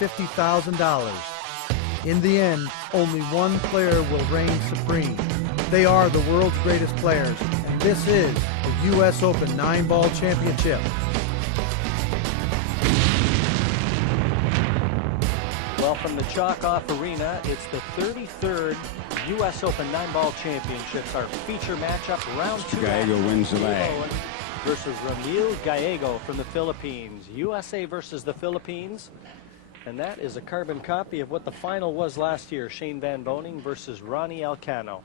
$50,000. In the end, only one player will reign supreme. They are the world's greatest players, and this is the U.S. Open 9-Ball Championship. Well, from the Chalk-Off Arena, it's the 33rd U.S. Open 9-Ball Championships. Our feature matchup, round 2. Gallego wins the leg. Owen versus Ramil Gallego from the Philippines. USA versus the Philippines. And that is a carbon copy of what the final was last year. Shane Van Boening versus Ronnie Elcano.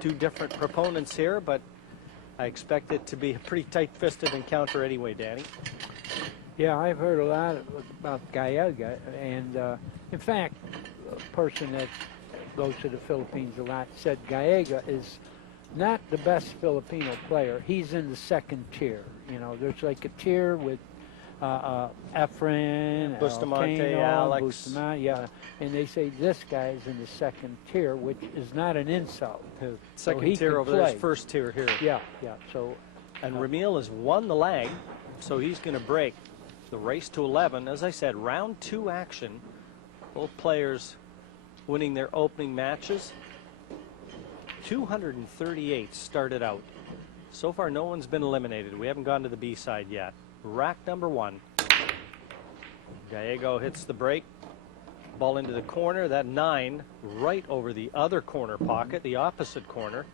Two different proponents here, but I expect it to be a pretty tight-fisted encounter anyway, Danny. Yeah, I've heard a lot about Gallego, and in fact, a person that goes to the Philippines a lot said Gallego is not the best Filipino player. He's in the second tier. You know, there's like a tier with Efren, Bustamante, Elcano, Alex. Bustamante, yeah, and they say this guy is in the second tier, which is not an insult. Second tier over there is first tier here. Yeah, yeah. So, and Ramil has won the leg, so he's going to break the race to 11. As I said, round 2 action. Both players winning their opening matches. 238 started out. So far, no one's been eliminated. We haven't gone to the B side yet. Rack number 1. Gallego hits the break. Ball into the corner. That 9 right over the other corner pocket, the opposite corner.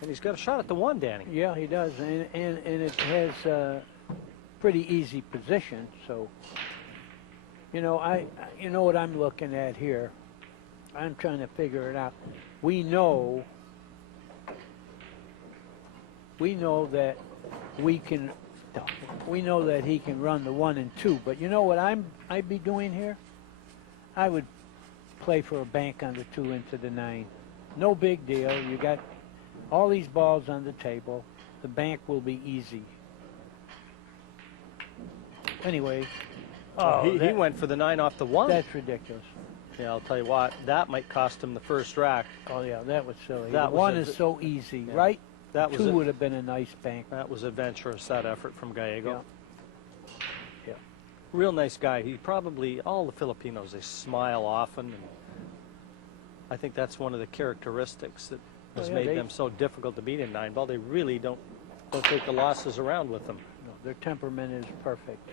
And he's got a shot at the 1, Danny. Yeah, he does, and it has a pretty easy position. So, you know, you know what I'm looking at here. I'm trying to figure it out. We know that we know that he can run the 1 and 2. But you know what I'd be doing here? I would play for a bank on the 2 into the 9. No big deal. You got all these balls on the table. The bank will be easy. Anyway. He went for the 9 off the 1. That's ridiculous. Yeah, I'll tell you what, that might cost him the first rack. Oh, yeah, that was silly. That the 1 is so easy, yeah. right? That 2 would have been a nice bank. That was adventurous, that effort from Gallego. Yeah. Yeah. Real nice guy. He probably, all the Filipinos, they smile often. And I think that's one of the characteristics that has made them so difficult to beat in 9-ball. They really don't take the losses around with them. No, their temperament is perfect.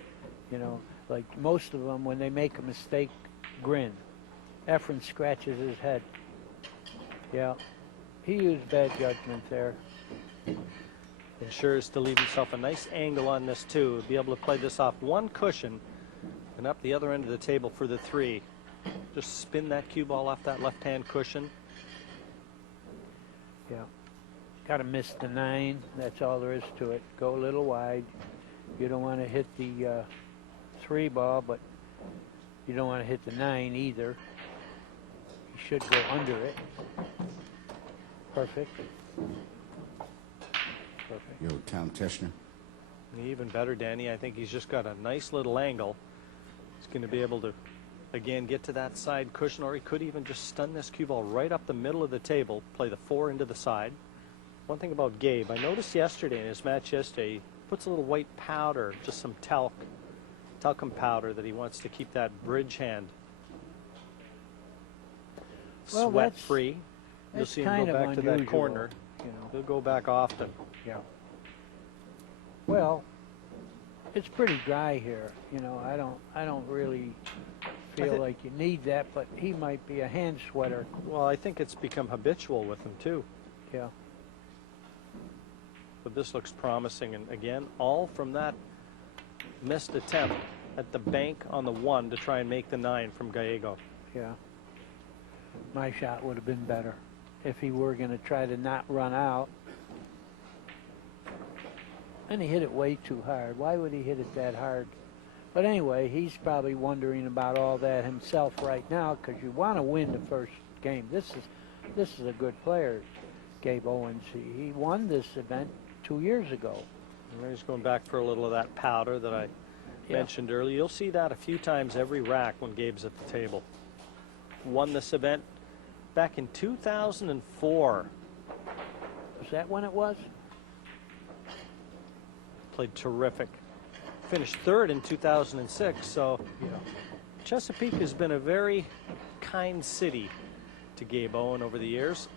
You know, like most of them, when they make a mistake, grin. Efren scratches his head. Yeah, he used bad judgment there. Ensures to leave himself a nice angle on this too. Be able to play this off 1 cushion and up the other end of the table for the 3. Just spin that cue ball off that left-hand cushion. Yeah, got to miss the 9. That's all there is to it. Go a little wide. You don't want to hit the 3 ball, but you don't want to hit the 9 either. You should go under it. Perfect. Perfect. Yo, Tom Teschner. Even better, Danny. I think he's just got a nice little angle. He's going to be able to, again, get to that side cushion, or he could even just stun this cue ball right up the middle of the table, play the 4 into the side. One thing about Gabe, I noticed yesterday in his match yesterday, he puts a little white powder, just some talcum powder that he wants to keep that bridge hand sweat-free. You'll see him go back to that corner. You know. He'll go back often. Yeah. Well, it's pretty dry here. You know, I don't really feel like you need that, but he might be a hand sweater. Well, I think it's become habitual with him too. Yeah. But this looks promising, and again, all from that missed attempt at the bank on the 1 to try and make the 9 from Gallego. Yeah. My shot would have been better if he were going to try to not run out. And he hit it way too hard. Why would he hit it that hard? But anyway, he's probably wondering about all that himself right now, because you want to win the first game. This is a good player, Gabe Owen. He won this event 2 years ago. And he's going back for a little of that powder that I mentioned earlier. You'll see that a few times every rack when Gabe's at the table. Won this event back in 2004. Was that when it was? Played terrific. finished third in 2006. So Yeah. Chesapeake has been a very kind city to Gabe Owen over the years.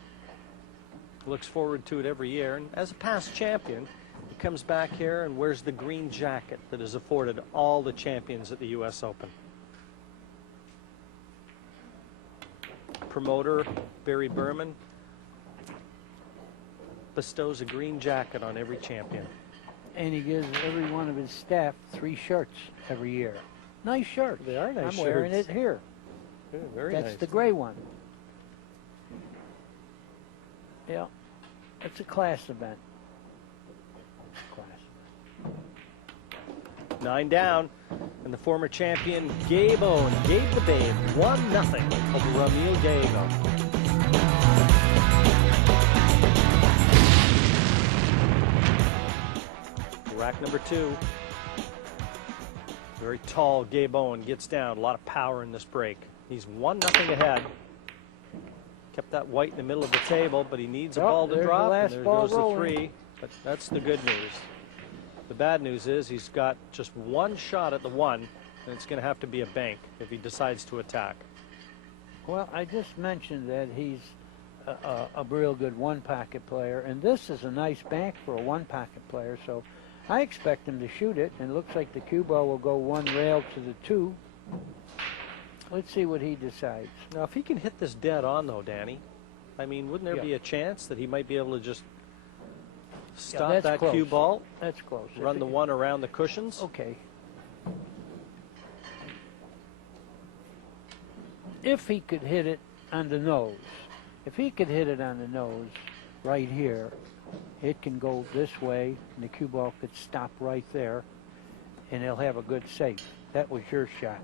Looks forward to it every year. And as a past champion, he comes back here and wears the green jacket that is afforded all the champions at the U.S. Open. Promoter Barry Berman bestows a green jacket on every champion. And he gives every one of his staff 3 shirts every year. Nice shirts. They are nice I'm wearing shirts. it here. Yeah, very That's nice. the gray one. Yeah, it's a class event. Class. 9 down, and the former champion Gabe Owen, Gabe the Babe, 1-0 over Ramil Gallego. Rack number 2. Very tall Gabe Owen gets down. A lot of power in this break. He's 1-0 ahead. Kept that white in the middle of the table, but he needs a ball to there's the drop. last And there ball goes the rolling. 3. But that's the good news. The bad news is he's got just 1 shot at the 1, and it's going to have to be a bank if he decides to attack. Well, I just mentioned that he's a real good one-pocket player, and this is a nice bank for a one-pocket player, so I expect him to shoot it, and it looks like the cue ball will go 1 rail to the 2. Let's see what he decides. Now, if he can hit this dead on, though, Danny, I mean, wouldn't there Yeah. be a chance that he might be able to just stop that's that close. cue ball, That's close. run the 1 around the cushions? Okay. If he could hit it on the nose, if he could hit it on the nose right here, it can go this way, and the cue ball could stop right there, and he'll have a good safe. That was your shot.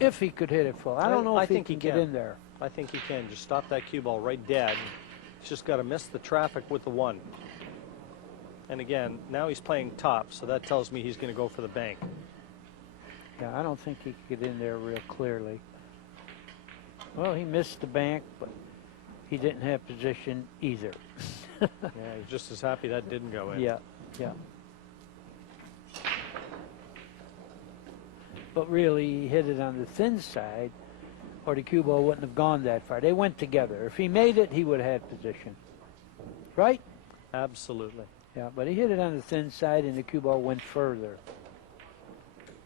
If he could hit it full. I don't know if he think can get in there. I think he can. Just stop that cue ball right dead. He's just got to miss the traffic with the 1. And again, now he's playing top, so that tells me he's going to go for the bank. Yeah, I don't think he could get in there real clearly. Well, he missed the bank, but he didn't have position either. Yeah, he's just as happy that didn't go in. Yeah, yeah. But really, he hit it on the thin side, or the cue ball wouldn't have gone that far. They went together. If he made it, he would have had position. Right? Absolutely. Yeah, but he hit it on the thin side, and the cue ball went further.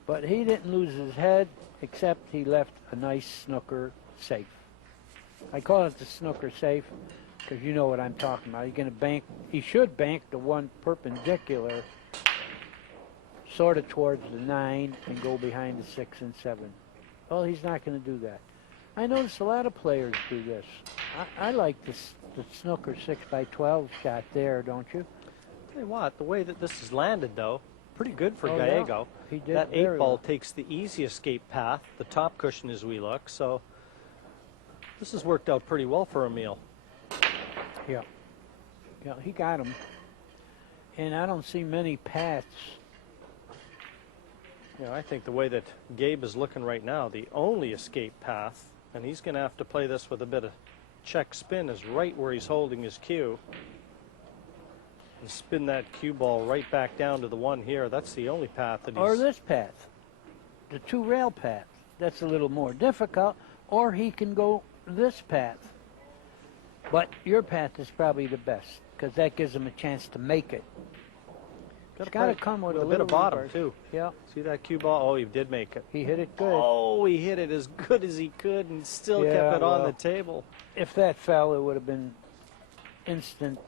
But he didn't lose his head, except he left a nice snooker safe. I call it the snooker safe because you know what I'm talking about. He's going to bank. He should bank the 1 perpendicular, sort of towards the 9, and go behind the 6 and 7. Well, he's not going to do that. I notice a lot of players do this. I like the snooker 6x12 shot there, don't you? Tell you what, the way that this is landed, though, pretty good for Oh, yeah. Gallego. He did That 8 very ball well. takes the easy escape path, the top cushion as we look, so this has worked out pretty well for Emil. Yeah. Yeah, he got him. And I don't see many paths. You know, I think the way that Gabe is looking right now, the only escape path, and he's going to have to play this with a bit of check spin, is right where he's holding his cue. And spin that cue ball right back down to the 1 here. That's the only path that he's... Or this path, the 2 rail path. That's a little more difficult. Or he can go this path. But your path is probably the best because that gives him a chance to make it. It's got to come with a bit little of bottom, reverse. too. Yeah, See that cue ball? Oh, he did make it. he hit it good. Oh, he hit it as good as he could and still Yeah, kept it on well. the table. If that fell, it would have been instant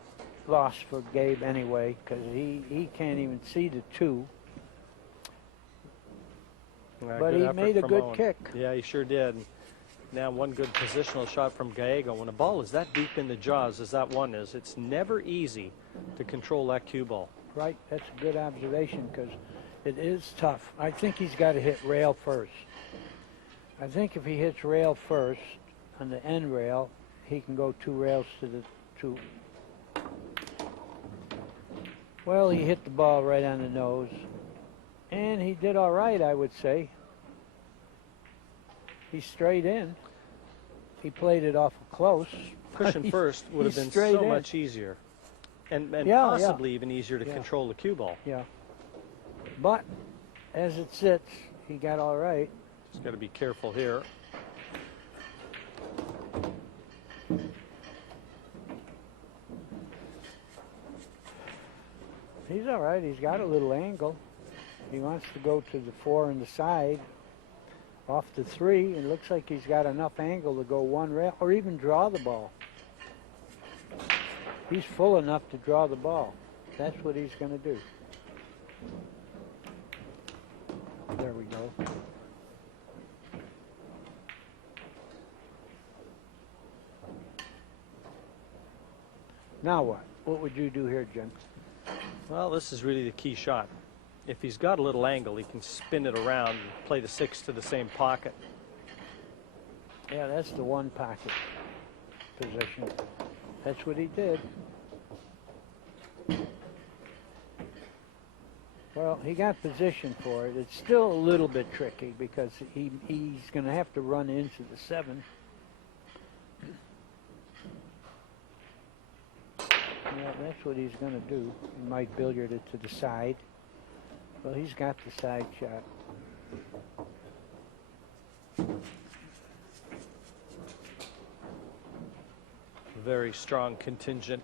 loss for Gabe anyway because he can't even see the 2. Yeah, But good he effort made a from good Owen. kick. Yeah, he sure did. Now 1 good positional shot from Gallego. When a ball is that deep in the jaws as that 1 is, it's never easy to control that cue ball. Right, that's a good observation because it is tough. I think he's got to hit rail first. I think if he hits rail first on the end rail, he can go 2 rails to the 2. Well, he hit the ball right on the nose, and he did all right, I would say. He's straight in. He played it awful close. Pushing first would have he's been straight so in. much easier. And Yeah, possibly even easier to Yeah. control the cue ball. Yeah. But as it sits, he got all right. He's got to be careful here. He's all right. He's got a little angle. He wants to go to the 4 and the side, off the 3. It looks like he's got enough angle to go one rail or even draw the ball. He's full enough to draw the ball. That's what he's going to do. There we go. Now what? What would you do here, Jim? Well, this is really the key shot. If he's got a little angle, he can spin it around and play the 6 to the same pocket. Yeah, that's the one pocket position. That's what he did. Well, he got position for it. It's still a little bit tricky because he's going to have to run into the 7. Yeah, that's what he's going to do. He might billiard it to the side. Well, he's got the side shot. Very strong contingent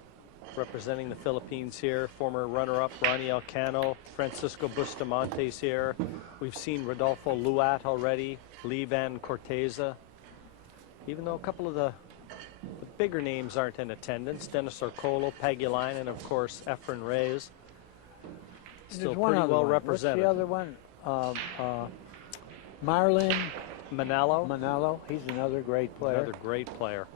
representing the Philippines here. Former runner-up Ronnie Elcano, Francisco Bustamonte's here. We've seen Rodolfo Luat already, Lee Van Corteza. Even though a couple of the bigger names aren't in attendance, Dennis Orcolo, Pagulainen, and of course Efren Reyes. Still pretty well represented. What's the other one? Marlon Manalo. Manalo. He's another great player. Another great player.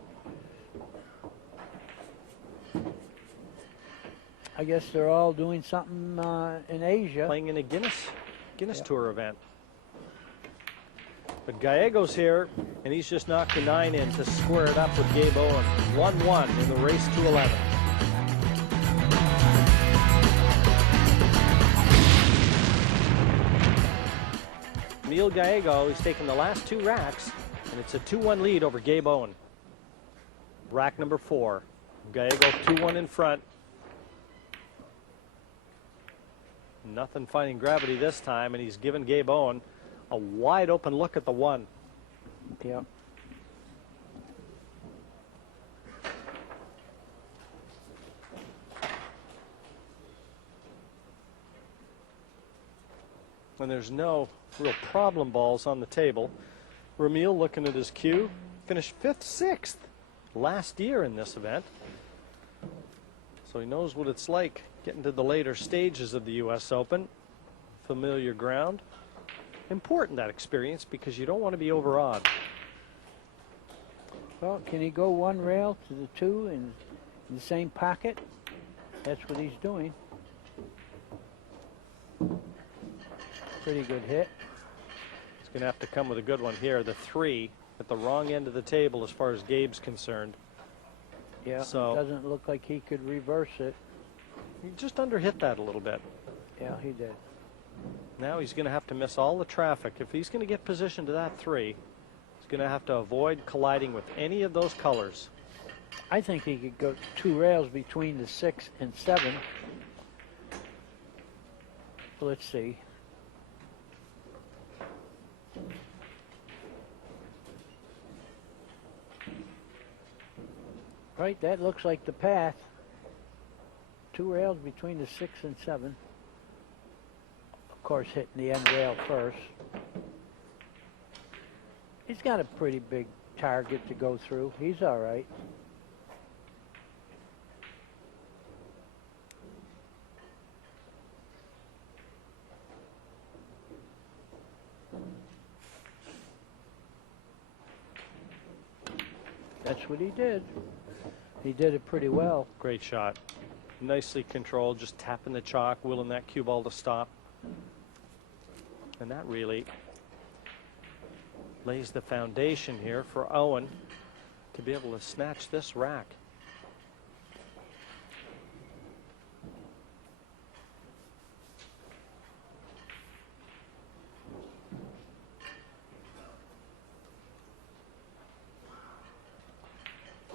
I guess they're all doing something in Asia. Playing in a Guinness Tour event. But Gallego's here, and he's just knocked a 9 in to square it up with Gabe Owen. 1-1 in the race to 11. Ramil Gallego, he's taken the last 2 racks, and it's a 2-1 lead over Gabe Owen. Rack number 4. Gallego 2-1 in front. Nothing finding gravity this time, and he's given Gabe Owen a wide open look at the 1. Yep. And there's no real problem balls on the table. Ramil looking at his cue, finished 5th, 6th last year in this event. So he knows what it's like getting to the later stages of the U.S. Open. Familiar ground. Important, that experience, because you don't want to be overawed. Well, can he go one rail to the 2 in the same pocket? That's what he's doing. Pretty good hit. He's going to have to come with a good one here. The 3 at the wrong end of the table as far as Gabe's concerned. Yeah, So it doesn't look like he could reverse it. he just underhit that a little bit. Yeah, he did. Now he's going to have to miss all the traffic. If he's going to get positioned to that 3, he's going to have to avoid colliding with any of those colors. I think he could go 2 rails between the 6 and 7. Let's see. Right, that looks like the path. 2 rails between the 6 and 7. Of course, hitting the end rail first. He's got a pretty big target to go through. He's all right. That's what he did. He did it pretty well. Great shot. Nicely controlled, just tapping the chalk, willing that cue ball to stop. And that really lays the foundation here for Owen to be able to snatch this rack.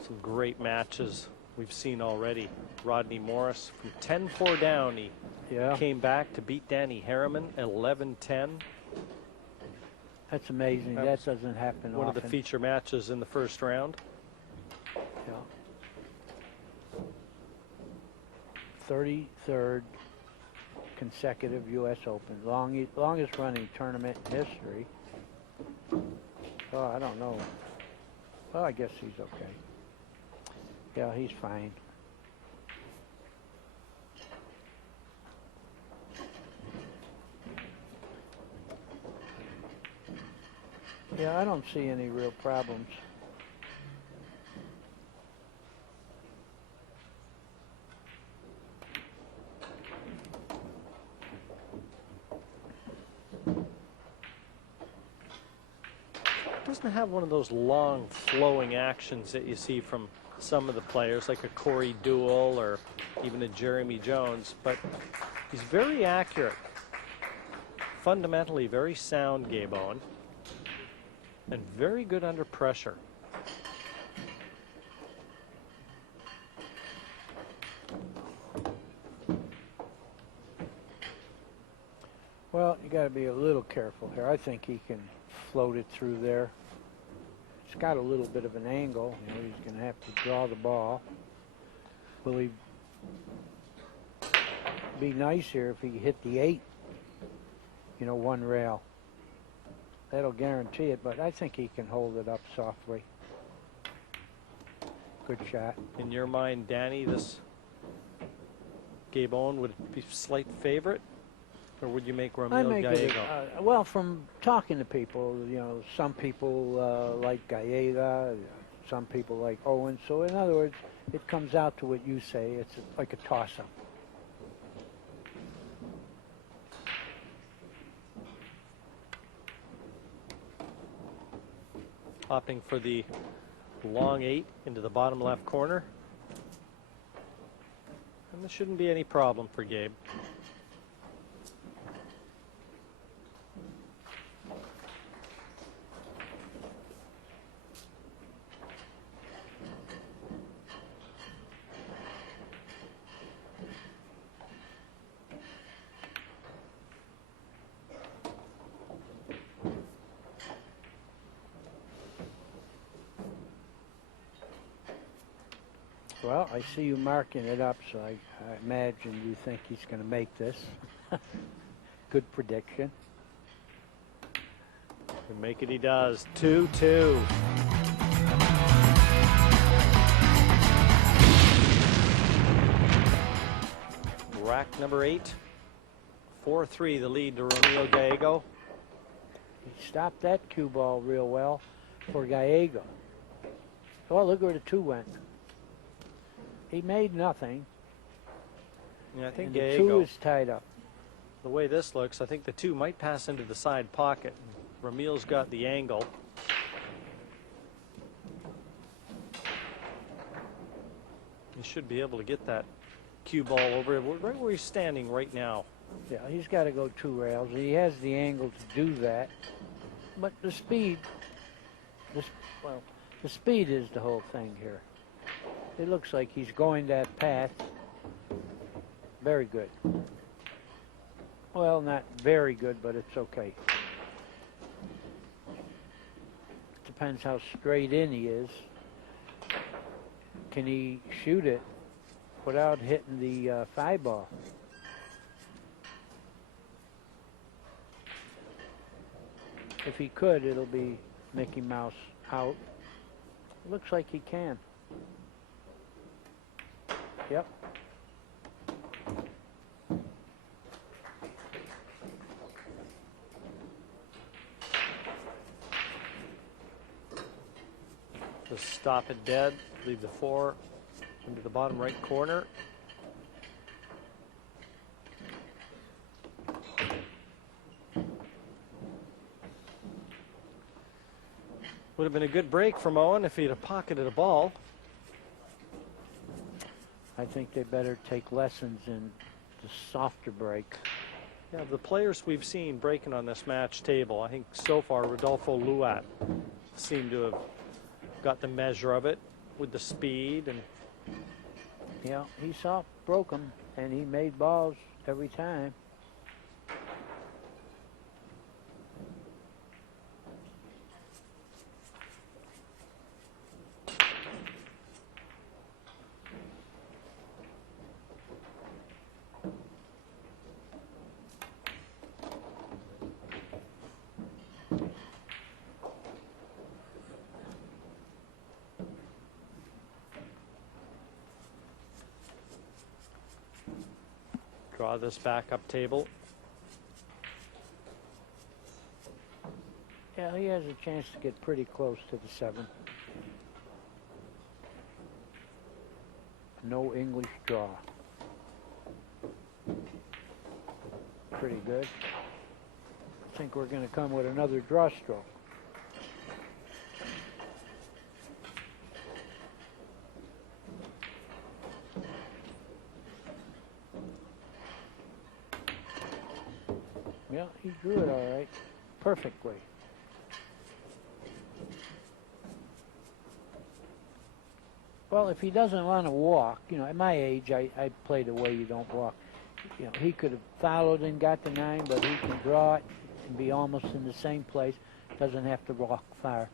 Some great matches we've seen already. Rodney Morris from 10-4 down, he Yeah. came back to beat Danny Harriman 11-10. That's amazing. That That was doesn't happen One often. of the feature matches in the first round. Yeah. 33rd consecutive U.S. Open, longest running tournament in history. Oh, I don't know. Well, I guess he's okay. Yeah, he's fine. Yeah, I don't see any real problems. Doesn't have one of those long flowing actions that you see from some of the players, like a Corey Deuel or even a Jeremy Jones, but he's very accurate. Fundamentally very sound, Gabe Owen, and very good under pressure. Well, you got to be a little careful here. I think he can float it through there. It's got a little bit of an angle. You know, he's going to have to draw the ball. Will he be nice here if he hit the 8? You know, one rail. That'll guarantee it, but I think he can hold it up softly. Good shot. In your mind, Danny, this Gabe Owen would be slight favorite? Or would you make I Ramil make Gallego? it, well, from talking to people, you know, some people like Gallego, some people like Owen. So in other words, it comes out to what you say. It's like a toss-up. Opting for the long 8 into the bottom left corner. And there shouldn't be any problem for Gabe. Well, I see you marking it up, so I imagine you think he's going to make this. Good prediction. And make it he does. 2-2. Rack number 8. 4-3 the lead to Ramil Gallego. He stopped that cue ball real well for Gallego. Oh, look where the 2 went. He made nothing. Yeah, I think And the Gallego, 2 is tied up. the way this looks, I think the 2 might pass into the side pocket. Ramil's got the angle. He should be able to get that cue ball over right where he's standing right now. Yeah, he's got to go 2 rails. He has the angle to do that. But the speed, the speed is the whole thing here. It looks like he's going that path. Very good. Well, not very good, but it's okay. Depends how straight in he is. Can he shoot it without hitting the 5 ball? If he could, it'll be Mickey Mouse out. Looks like he can. Yep. Just stop it dead, leave the 4 into the bottom right corner. Would have been a good break from Owen if he'd have pocketed a ball. I think they better take lessons in the softer break. Yeah, the players we've seen breaking on this match table, I think so far Rodolfo Luat seemed to have got the measure of it with the speed. And Yeah, he soft broke him. and he made balls every time. Draw this backup table. Yeah, he has a chance to get pretty close to the 7. No English draw. Pretty good. I think we're going to come with another draw stroke. Yeah, he drew it all right, perfectly. Well, if he doesn't want to walk, you know, at my age, I play the way you don't walk. You know, he could have followed and got the 9, but he can draw it and be almost in the same place. Doesn't have to walk far.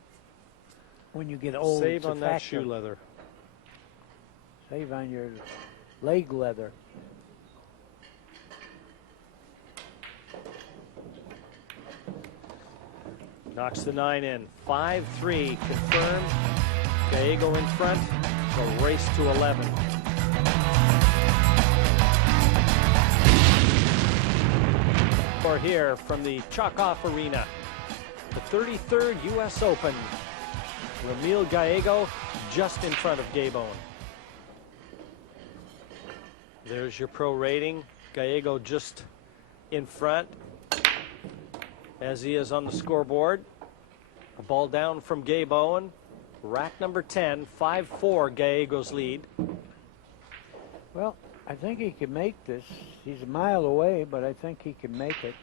When you get old, Save it's a on that factor. shoe leather. Save on your leg leather. Knocks the 9 in. 5-3 confirmed. Gallego in front. The race to 11. Or here from the Chalk-Off Arena, the 33rd U.S. Open. Ramil Gallego just in front of Gabe Owen. There's your pro rating. Gallego just in front, as he is on the scoreboard. A ball down from Gabe Owen. Rack number 10, 5-4 Gallego's lead. Well, I think he can make this. He's a mile away, but I think he can make it.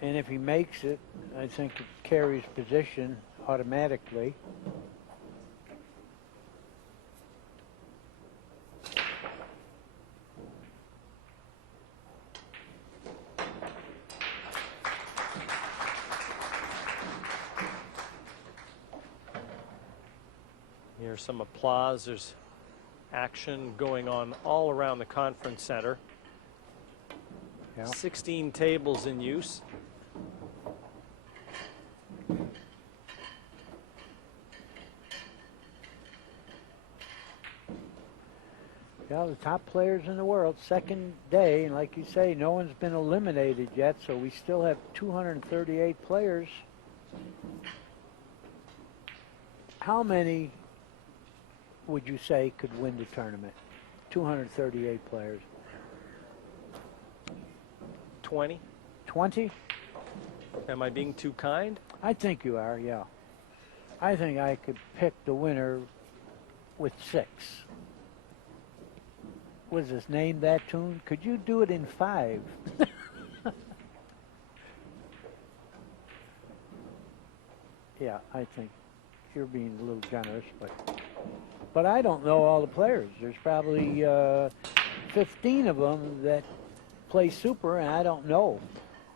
And if he makes it, I think it carries position automatically. Here's some applause. There's action going on all around the conference center. Yeah. 16 tables in use. Yeah, the top players in the world, second day, and like you say, no one's been eliminated yet, so we still have 238 players. How many would you say could win the tournament? 238 players. 20. 20? Am I being too kind? I think you are, yeah. I think I could pick the winner with 6. Was this name that tune? Could you do it in 5? Yeah, I think you're being a little generous, but I don't know all the players. There's probably 15 of them that play super, and I don't know.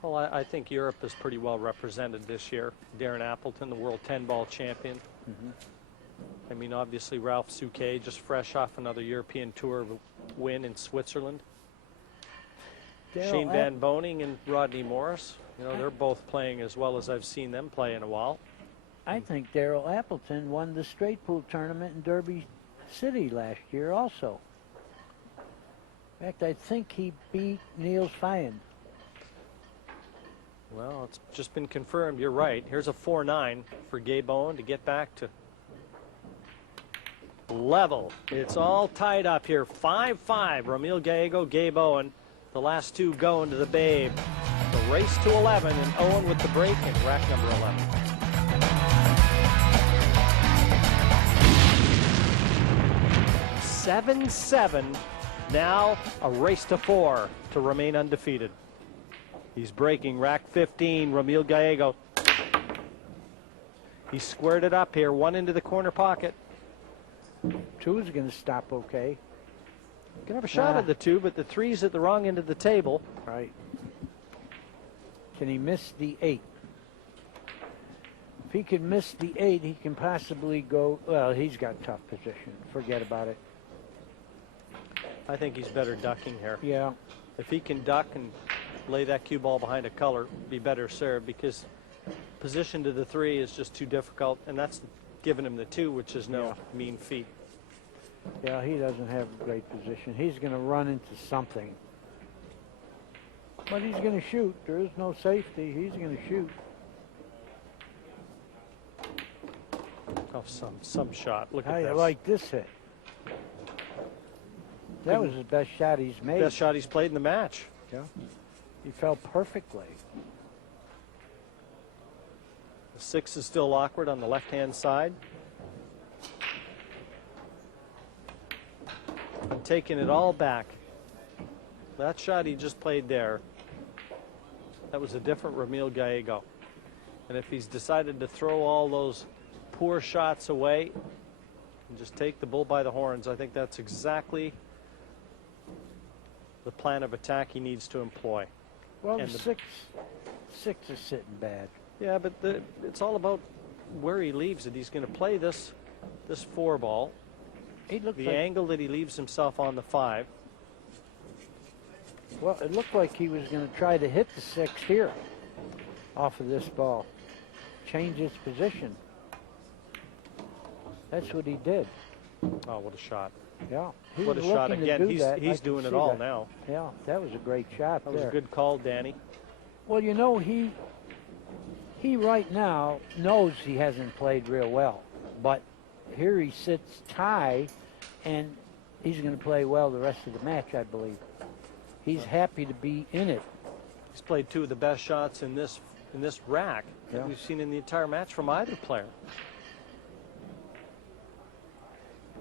Well, I think Europe is pretty well represented this year. Darren Appleton, the world 10-ball champion. Mm-hmm. I mean, obviously, Ralph Souquet just fresh off another European Tour win in Switzerland. Shane Van Boning and Rodney Morris. You know, they're both playing as well as I've seen them play in a while. I think Darrell Appleton won the straight pool tournament in Derby City last year also. In fact, I think he beat Niels Feijen. Well, it's just been confirmed. You're right. Here's a 4-9 for Gabe Owen to get back to level. It's all tied up here. 5-5. Ramil Gallego, Gabe Owen. The last two going to the Babe. The race to 11, and Owen with the break in rack number 11. Seven. Now a race to 4 to remain undefeated. He's breaking rack 15. Ramil Gallego. He squared it up here. One into the corner pocket. 2 is going to stop okay. Can have a shot Nah. at the 2, but the 3's at the wrong end of the table. Right. Can he miss the 8? If he can miss the 8, he can possibly go. Well, he's got tough position. Forget about it. I think he's better ducking here. Yeah. If he can duck and lay that cue ball behind a color, be better served, because position to the 3 is just too difficult, and that's giving him the 2, which is no mean feat. Yeah, he doesn't have a great position. He's going to run into something. But he's going to shoot. There is no safety. He's going to shoot. Oh, some shot. Look How at you this. like this hit? That was his best shot he's made. Best shot he's played in the match. Yeah. He fell perfectly. The 6 is still awkward on the left-hand side. And taking it all back. That shot he just played there, that was a different Ramil Gallego. And if he's decided to throw all those poor shots away and just take the bull by the horns, I think that's exactly the plan of attack he needs to employ. Well, And the the- six is sitting bad. Yeah, but it's all about where he leaves it. He's going to play this 4 ball. He looked The like, angle that he leaves himself on the 5. well, it looked like he was going to try to hit the 6 here off of this ball. Change its position. That's what he did. Oh, what a shot. Yeah. He What a was shot looking to again. do He's that. I he's can doing it see all that. now. Yeah, that was a great shot That was there. a good call, Danny. Well, you know, he right now knows he hasn't played real well. But here he sits tie, and he's going to play well the rest of the match, I believe. He's happy to be in it. He's played 2 of the best shots in this rack Yeah. that we've seen in the entire match from either player.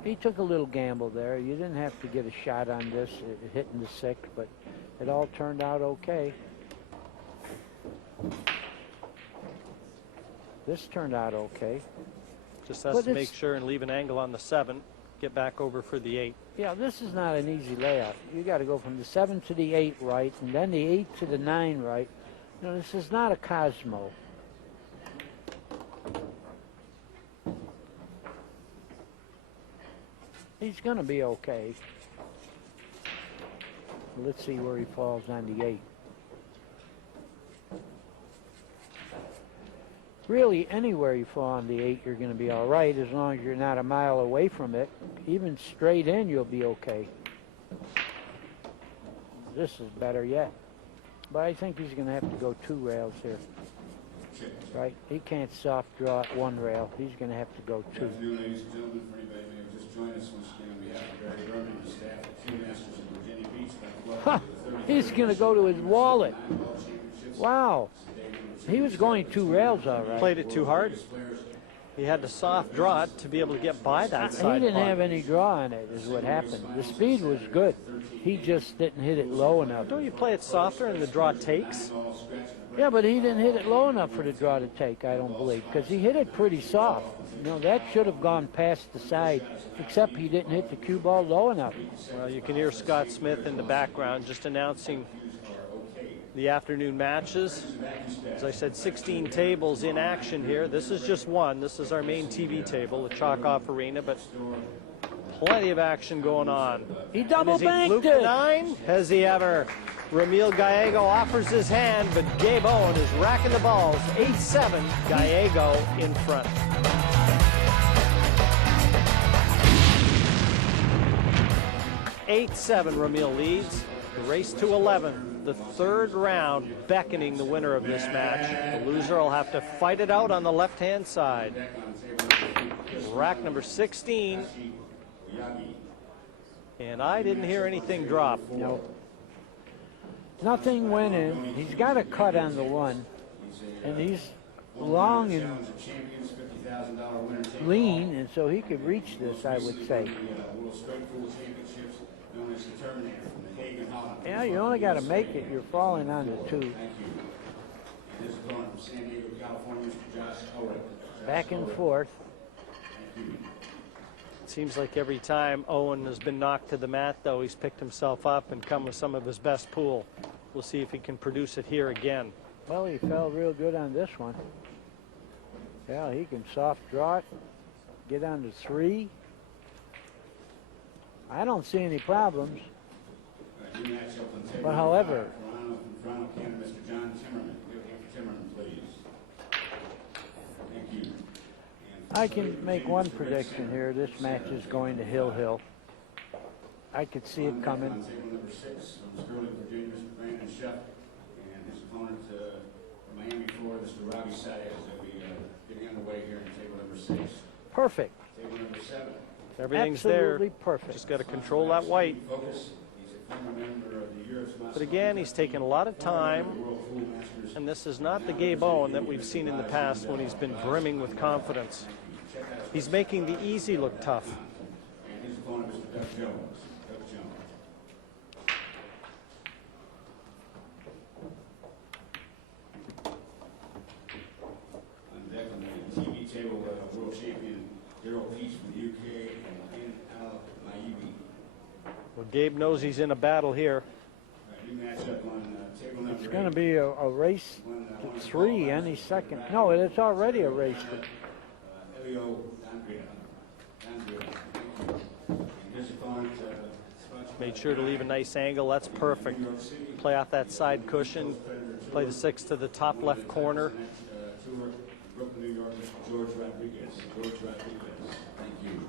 He took a little gamble there. You didn't have to get a shot on this, hitting the 6, but it all turned out okay. This turned out okay. Just has But to make it's- sure and leave an angle on the 7. Get back over for the 8. Yeah, this is not an easy layout. You got to go from the 7 to the 8 right, and then the 8 to the 9 right. You know, this is not a Cosmo. He's going to be okay. Let's see where he falls on the 8. Really, anywhere you fall on the 8, you're going to be all right as long as you're not a mile away from it. Even straight in, you'll be okay. This is better yet. But I think he's going to have to go 2 rails here. Right? He can't soft draw at 1 rail. He's going to have to go 2. Good afternoon, ladies and gentlemen. For anybody who may have just joined us once again on behalf of Barry Berman and the staff at Team Masters in Virginia Beach, Ha! He's going to go to his wallet. Wow. He was going 2 rails all right. Played it too hard. He had to soft draw it to be able to get by that He side. didn't pot. have any draw on it, is what happened. The speed was good. He just didn't hit it low enough. Don't you play it softer and the draw takes? Yeah, but he didn't hit it low enough for the draw to take, I don't believe, because he hit it pretty soft. You know, that should have gone past the side, except he didn't hit the cue ball low enough. Well, you can hear Scott Smith in the background just announcing the afternoon matches. As I said, 16 tables in action here. This is just one. This is our main TV table, the Chalk-Off Arena, but plenty of action going on. He double Is he Luke banked it. 9? Has he ever? Ramil Gallego offers his hand, but Gabe Owen is racking the balls. 8-7, Gallego in front. Ramil leads. The race to 11. The 3rd round beckoning the winner of this match. The loser will have to fight it out on the left-hand side. Rack number 16. And I didn't hear anything drop. No. Nothing went in. He's got a cut on the 1, and he's long and lean, and so he could reach this, I would say. Yeah, you only got to make it. You're falling on the 2. Back and forth. Seems like every time Owen has been knocked to the mat, though, he's picked himself up and come with some of his best pool. We'll see if he can produce it here again. Well, he fell real good on this one. Yeah, he can soft draw it, get on to 3. I don't see any problems. But however, Toronto, Canada, Mr. John Timmerman. Give it for Timmerman, please. Thank you. I can make one prediction here. This match is going to Hill. I could see it coming. On table number 6 from Sterling, Virginia, Mr. Brandon Shuff, and his opponent from Miami, Florida, Mr. Robbie Saez. They'll be getting underway here in table number 6. Perfect. Table number 7. Everything's Absolutely there. perfect. Just got to control that white. Focus. He's a former member of the Europe's But again, he's taken a lot of time, and this is not the Gabe Owen that we've seen in the past when he's been brimming with confidence. He's making the easy look tough. And his opponent, Mr. Doug Jones. Doug Jones. On deck on the TV table, world champion Daryl Peach from the UK and Al Maibi. Well, Gabe knows he's in a battle here. New matchup on table number 8. It's going to be a race to 3 any second. No, it's already a race to Elio D'Andrea. Thank you. And his opponent, sponsored Made sure to leave a nice angle. That's perfect. Play off that side cushion. Play the 6 to the top left corner. tour, Brooklyn, New York, Mr. George Rodriguez. George Rodriguez. Thank you.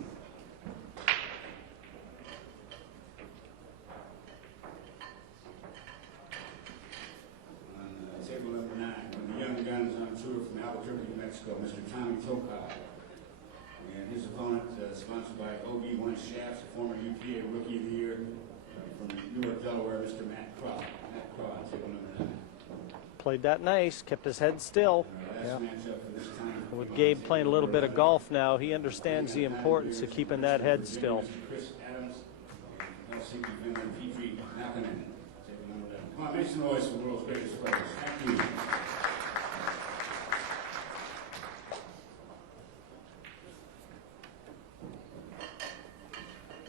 On table number 9, when the young guns on tour from Albuquerque, New Mexico, Mr. Tommy Tokaj. And his opponent, sponsored by OB1 Shafts, a former UPA Rookie of the Year from Newark, Delaware, Mr. Matt Craw. Matt Craw on table number 9. Played that nice. Kept his head still. Last matchup for this time. With Gabe playing a little bit of golf now, he understands the importance of keeping that head still. Chris Adams and Helsinki, Finland, Petri Nakkanen. Table number 11. Come on, make some noise for the world's greatest players. Thank you.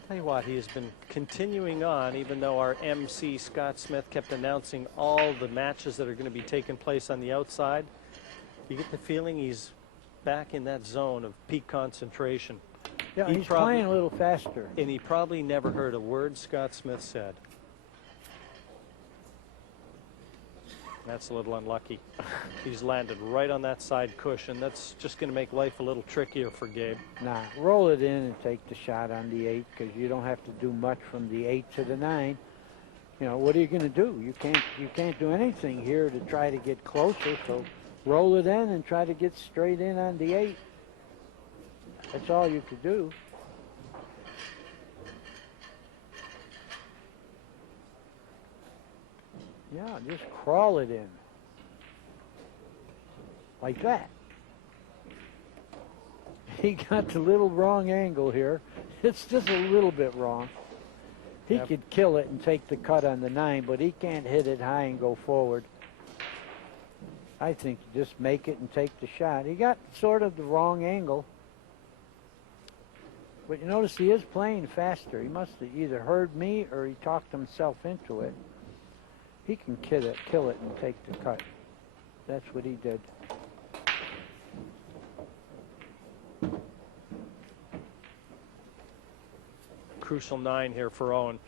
Tell you what, he has been continuing on, even though our MC, Scott Smith, kept announcing all the matches that are going to be taking place on the outside. You get the feeling he's back in that zone of peak concentration. Yeah, He he's probably- playing a little faster. And he probably never heard a word Scott Smith said. That's a little unlucky. He's landed right on that side cushion. That's just going to make life a little trickier for Gabe. Nah, roll it in and take the shot on the 8 because you don't have to do much from the 8 to the 9. You know, what are you going to do? You can't do anything here to try to get closer. So roll it in and try to get straight in on the 8. That's all you could do. Yeah, just crawl it in. Like that. He got the little wrong angle here. It's just a little bit wrong. He Yep. could kill it and take the cut on the 9, but he can't hit it high and go forward. I think you just make it and take the shot. He got sort of the wrong angle. But you notice he is playing faster. He must have either heard me or he talked himself into it. He can kill it and take the cut. That's what he did. Crucial 9 here for Owen.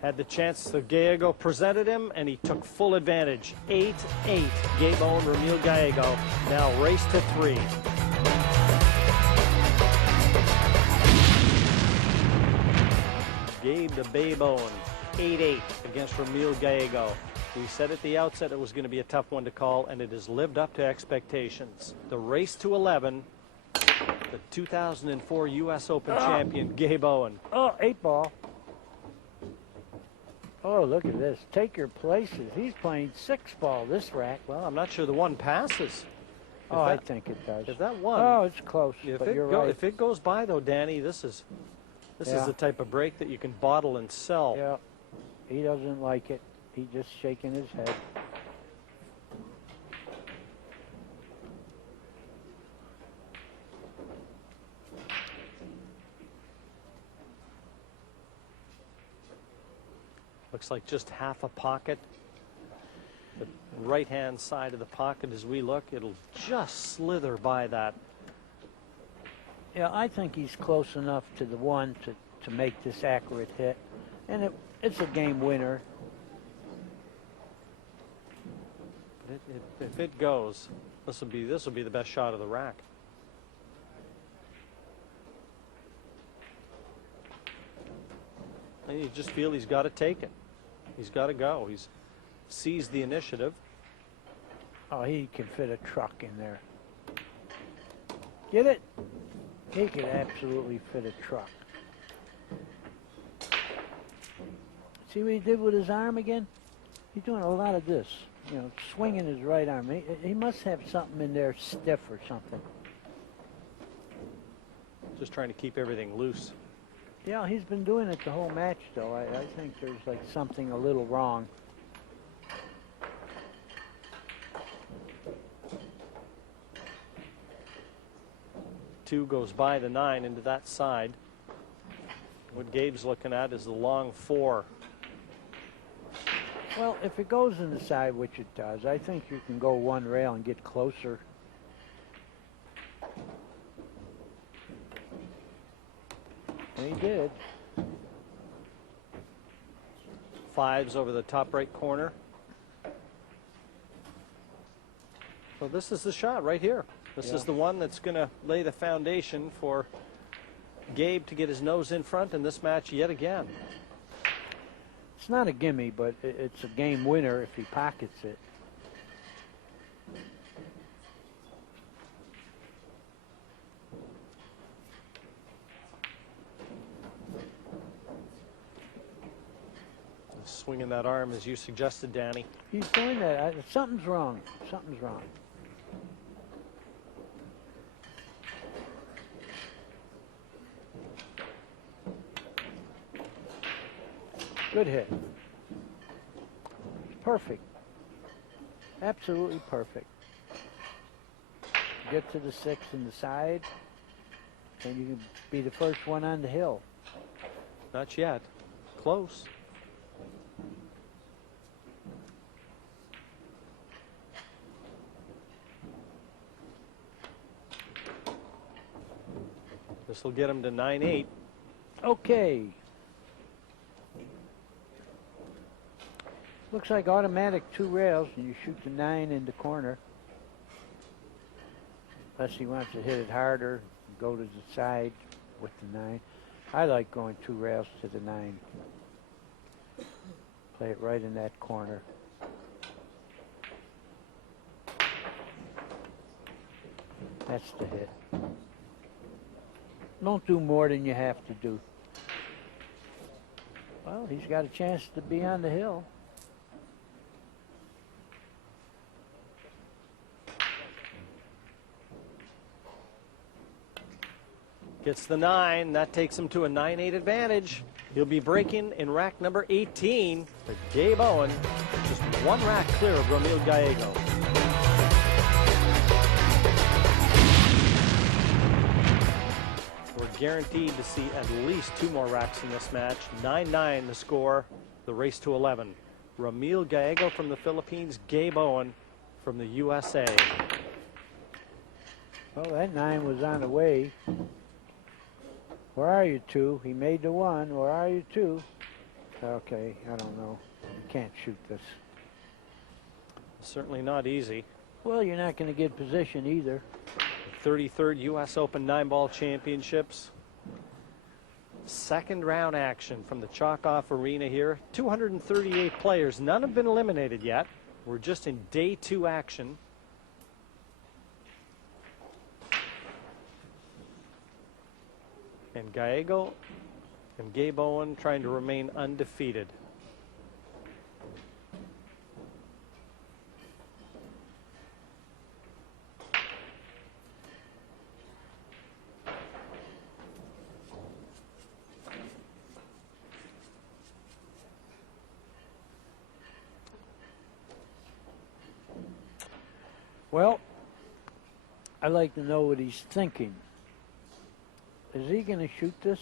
Had the chance, so Gallego presented him, and he took full advantage. 8-8, Gabe Owen, Ramil Gallego. Now race to 3. Gabe the Babe Owen, 8-8 against Ramil Gallego. We said at the outset it was going to be a tough one to call, and it has lived up to expectations. The race to 11, the 2004 U.S. Open champion, Gabe Owen. Oh, 8 ball. Oh, look at this. Take your places. He's playing 6 ball, this rack. Well, I'm not sure the one passes. Oh, I think it does. If that one, Oh, it's close, if but it you're right. if it goes by though, Danny, this is Yeah. the type of break that you can bottle and sell. Yeah, he doesn't like it. He's just shaking his head. Looks like just half a pocket. The right-hand side of the pocket as we look, it'll just slither by that. Yeah, I think he's close enough to the one to make this accurate hit. And it's a game winner. If it goes, this will be the best shot of the rack. And you just feel he's got to take it. He's got to go. He's seized the initiative. Oh, he can fit a truck in there. Get it? He could absolutely fit a truck. See what he did with his arm again? He's doing a lot of this. You know, swinging his right arm. He must have something in there stiff or something. Just trying to keep everything loose. Yeah, he's been doing it the whole match, though. I think there's like something a little wrong. Two goes by the 9 into that side. What Gabe's looking at is the long 4. Well, if it goes in the side, which it does, I think you can go one rail and get closer. And he did. 5s over the top right corner. So this is the shot right here. This is the one that's going to lay the foundation for Gabe to get his nose in front in this match yet again. It's not a gimme, but it's a game winner if he pockets it. Swinging that arm as you suggested, Danny. He's doing that. Something's wrong. Something's wrong. Good hit. Perfect. Absolutely perfect. Get to the 6 in the side, and you can be the first one on the hill. Not yet. Close. This will get him to 9-8. Okay. Looks like automatic 2 rails, and you shoot the 9 in the corner. Unless he wants to hit it harder, go to the side with the 9. I like going 2 rails to the 9. Play it right in that corner. That's the hit. Don't do more than you have to do. Well, he's got a chance to be on the hill. Gets the 9. That takes him to a 9-8 advantage. He'll be breaking in rack number 18 for Gabe Owen. Just one rack clear of Ramil Gallego. We're guaranteed to see at least 2 more racks in this match. 9-9 the score, the race to 11. Ramil Gallego from the Philippines, Gabe Owen from the USA. Well, that 9 was on the way. Where are you 2? He made the 1. Where are you 2? Okay, I don't know. You can't shoot this. Certainly not easy. Well, you're not going to get position either. 33rd U.S. Open 9-ball championships. Second round action from the Chalk-Off Arena here. 238 players. None have been eliminated yet. We're just in day 2 action. And Gallego and Gabe Owen trying to remain undefeated. Well, I'd like to know what he's thinking. Is he going to shoot this?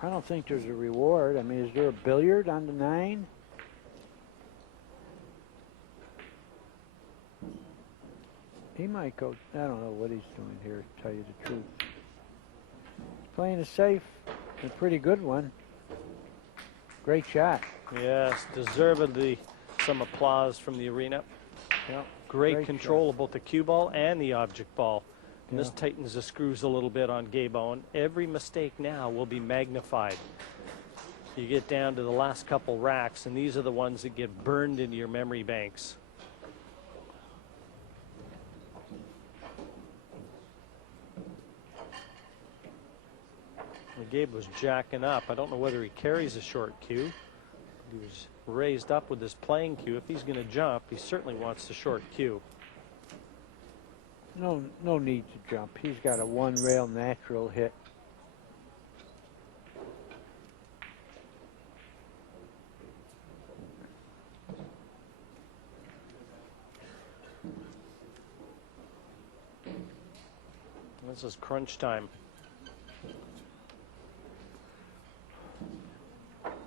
I don't think there's a reward. I mean, is there a billiard on the 9? He might go. I don't know what he's doing here, to tell you the truth. Playing a safe, a pretty good one. Great shot. Yes, deservedly some applause from the arena. Yeah, Great control shot. of both the cue ball and the object ball. And this Yeah. tightens the screws a little bit on Gabe Owen. Every mistake now will be magnified. You get down to the last couple racks, and these are the ones that get burned into your memory banks. And Gabe was jacking up. I don't know whether he carries a short cue. He was raised up with this playing cue. If he's going to jump, he certainly wants the short cue. No need to jump. He's got a one-rail natural hit. This is crunch time.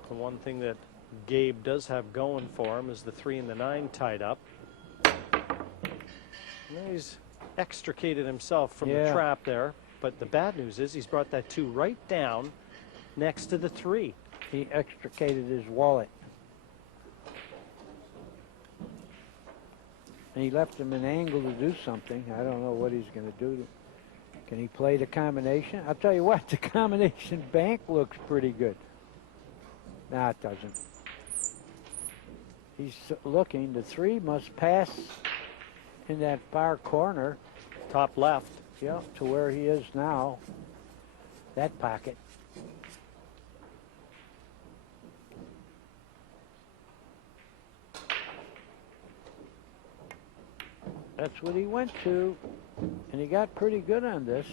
The one thing that Gabe does have going for him is the 3 and the 9 tied up. And he's extricated himself from the trap there. But the bad news is he's brought that 2 right down next to the 3. He extricated his wallet. And he left him an angle to do something. I don't know what he's going to do. Can he play the combination? I'll tell you what, the combination bank looks pretty good. No, it doesn't. He's looking. The 3 must pass in that far corner. Top left. Yeah, to where he is now. That pocket. That's what he went to. And he got pretty good on this.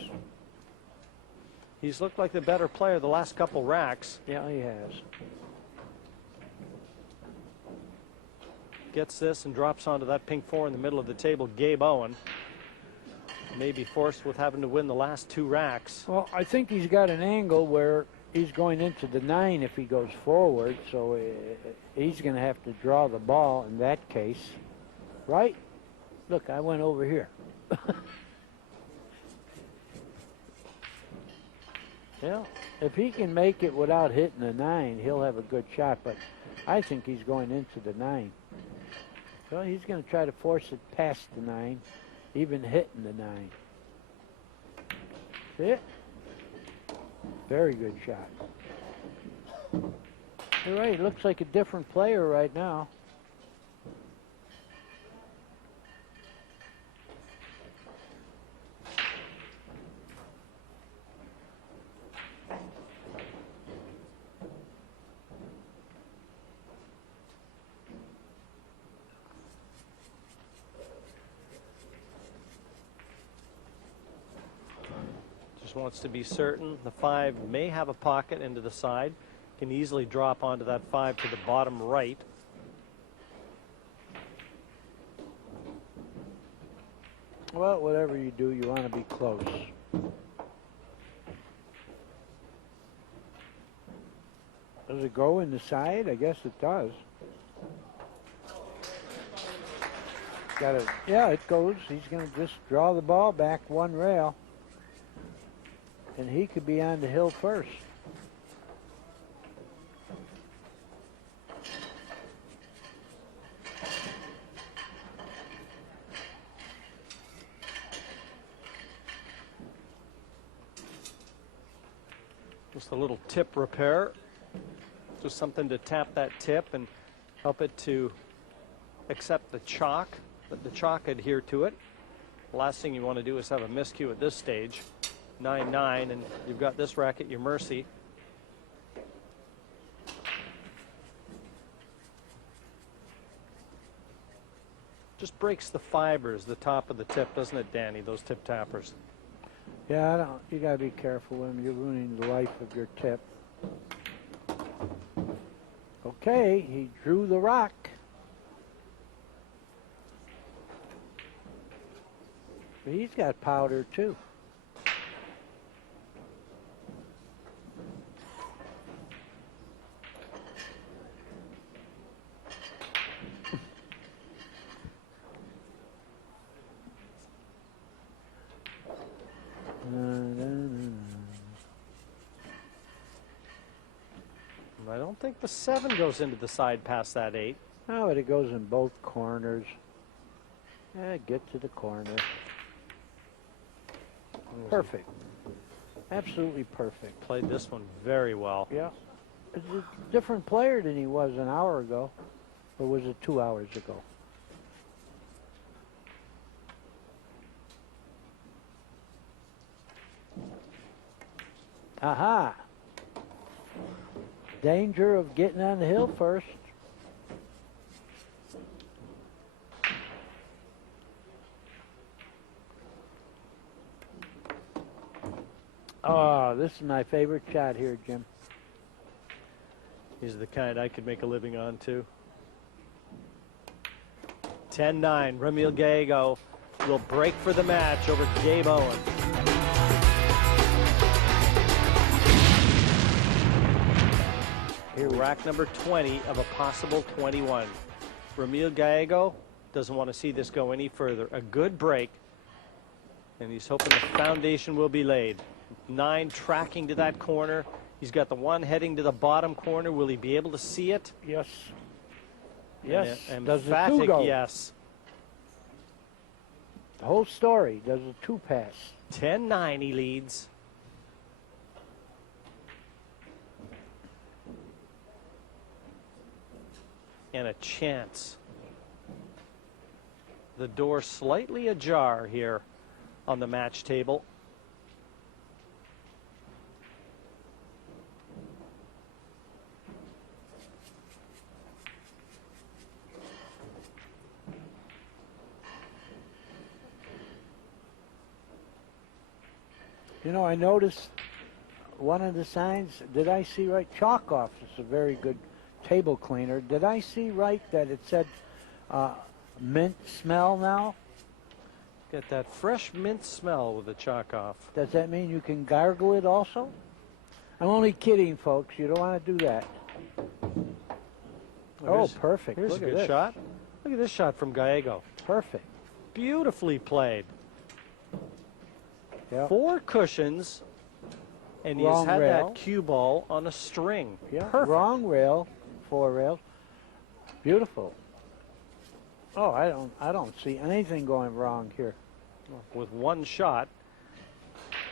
He's looked like the better player the last couple racks. Yeah, he has. Gets this and drops onto that pink 4 in the middle of the table. Gabe Owen may be forced with having to win the last 2 racks. Well, I think he's got an angle where he's going into the 9 if he goes forward, so he's going to have to draw the ball in that case. Right? Look, I went over here. Yeah, if he can make it without hitting the 9, he'll have a good shot, but I think he's going into the 9. Well, he's going to try to force it past the 9, even hitting the 9. See it? Very good shot. You're right, he looks like a different player right now. Just wants to be certain. The 5 may have a pocket into the side. Can easily drop onto that 5 to the bottom right. Well, whatever you do, you want to be close. Does it go in the side? I guess it does. Got it. Yeah, it goes. He's going to just draw the ball back 1 rail. And he could be on the hill first. Just a little tip repair. Just something to tap that tip and help it to accept the chalk, let the chalk adhere to it. The last thing you want to do is have a miscue at this stage. 9-9, and you've got this rack at your mercy. Just breaks the fibers, the top of the tip, doesn't it, Danny, those tip tappers? Yeah, I don't. You got to be careful with him. You're ruining the life of your tip. Okay, he drew the rock. But he's got powder, too. I don't think the 7 goes into the side past that 8. Oh, but it goes in both corners. Yeah, get to the corner. Perfect. Absolutely perfect. Played this one very well. Yeah. It's a different player than he was an hour ago. Or was it 2 hours ago? Aha. Danger of getting on the hill first. Oh, this is my favorite shot here, Jim. He's the kind I could make a living on, too. 10-9. Ramil Gallego will break for the match over Gabe Owen. Here, rack number 20 of a possible 21. Ramil Gallego doesn't want to see this go any further. A good break, and he's hoping the foundation will be laid. 9 tracking to that corner. He's got the 1 heading to the bottom corner. Will he be able to see it? Yes. Yes. Does the 2 go? Yes. The whole story. Does a 2 pass? 10-9 he leads. And a chance. The door slightly ajar here on the match table. You know, I noticed one of the signs. Did I see right? Chalk off is a very good table cleaner. Did I see right that it said mint smell now? Get that fresh mint smell with the chalk off. Does that mean you can gargle it also? I'm only kidding, folks. You don't want to do that. Oh, perfect. Here's Look a at good this. shot. Look at this shot from Gallego. Perfect. Beautifully played. Yep. 4 cushions, and Wrong he's had rail. that cue ball on a string. Yeah. Perfect. Wrong rail, 4 rails. Beautiful. Oh, I don't see anything going wrong here. With 1 shot,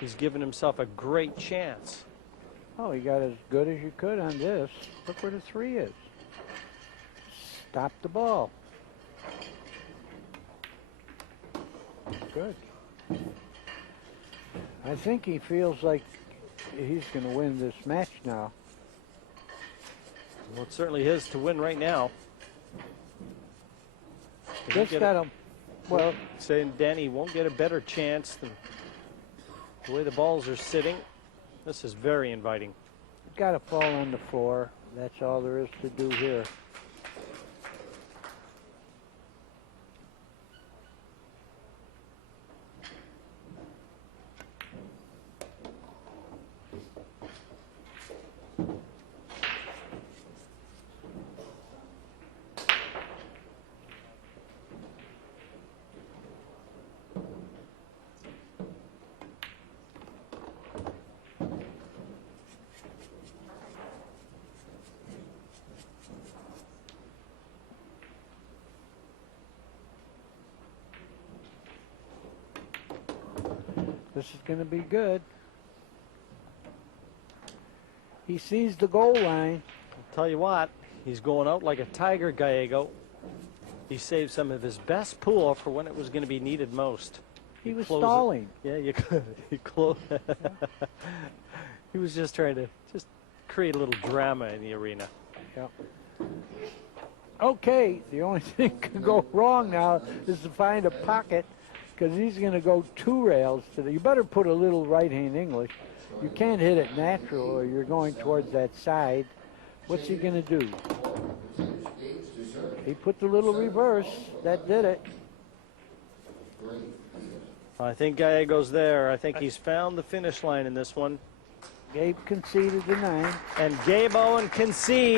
he's given himself a great chance. Oh, you got as good as you could on this. Look where the 3 is. Stop the ball. Good. I think he feels like he's going to win this match now. Well, it's certainly his to win right now. Just got him. Well, saying Danny won't get a better chance than the way the balls are sitting. This is very inviting. got to fall on the floor. That's all there is to do here. This is going to be good. He sees the goal line. I'll tell you what, he's going out like a tiger, Gallego. He saved some of his best pool for when it was going to be needed most. He was closed stalling. Yeah, you could. He closed. He was just trying to create a little drama in the arena. Yep. Okay, the only thing could go wrong now is to find a pocket, because he's going to go 2 rails today. You better put a little right-hand English. You can't hit it natural, or you're going towards that side. What's he going to do? He put the little reverse. That did it. I think Gallego's there. I think he's found the finish line in this one. Gabe conceded the 9. And Gabe Owen concedes.